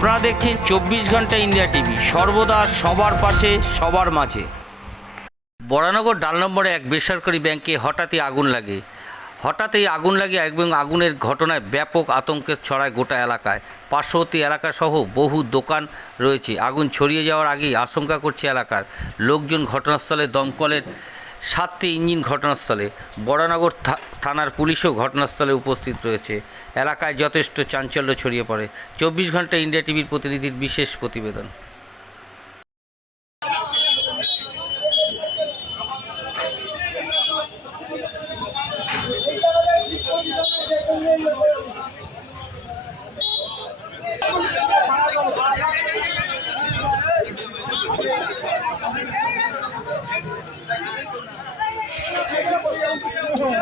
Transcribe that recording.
আপনারা দেখছেন চব্বিশ ঘণ্টা ইন্ডিয়া টিভি। সর্বদা সবার পাশে, সবার মাঝে। বরানগর ডাল নম্বরে এক বেসরকারি ব্যাংকে হঠাৎই আগুন লাগে। হঠাৎই আগুন লাগে এবং আগুনের ঘটনায় ব্যাপক আতঙ্কের ছড়ায় গোটা এলাকায়। পার্শ্ববর্তী এলাকাসহ বহু দোকান রয়েছে। আগুন ছড়িয়ে যাওয়ার আগেই আশঙ্কা করছে এলাকার। লোকজন ঘটনাস্থলে দমকলের সাতটি ইঞ্জিন ঘটনাস্থলে। বড়ানগর থানার পুলিশও ঘটনাস্থলে উপস্থিত রয়েছে। এলাকায় যথেষ্ট চাঞ্চল্য ছড়িয়ে পড়ে। চব্বিশ ঘণ্টা ইন্ডিয়া টিভির প্রতিনিধির বিশেষ প্রতিবেদন।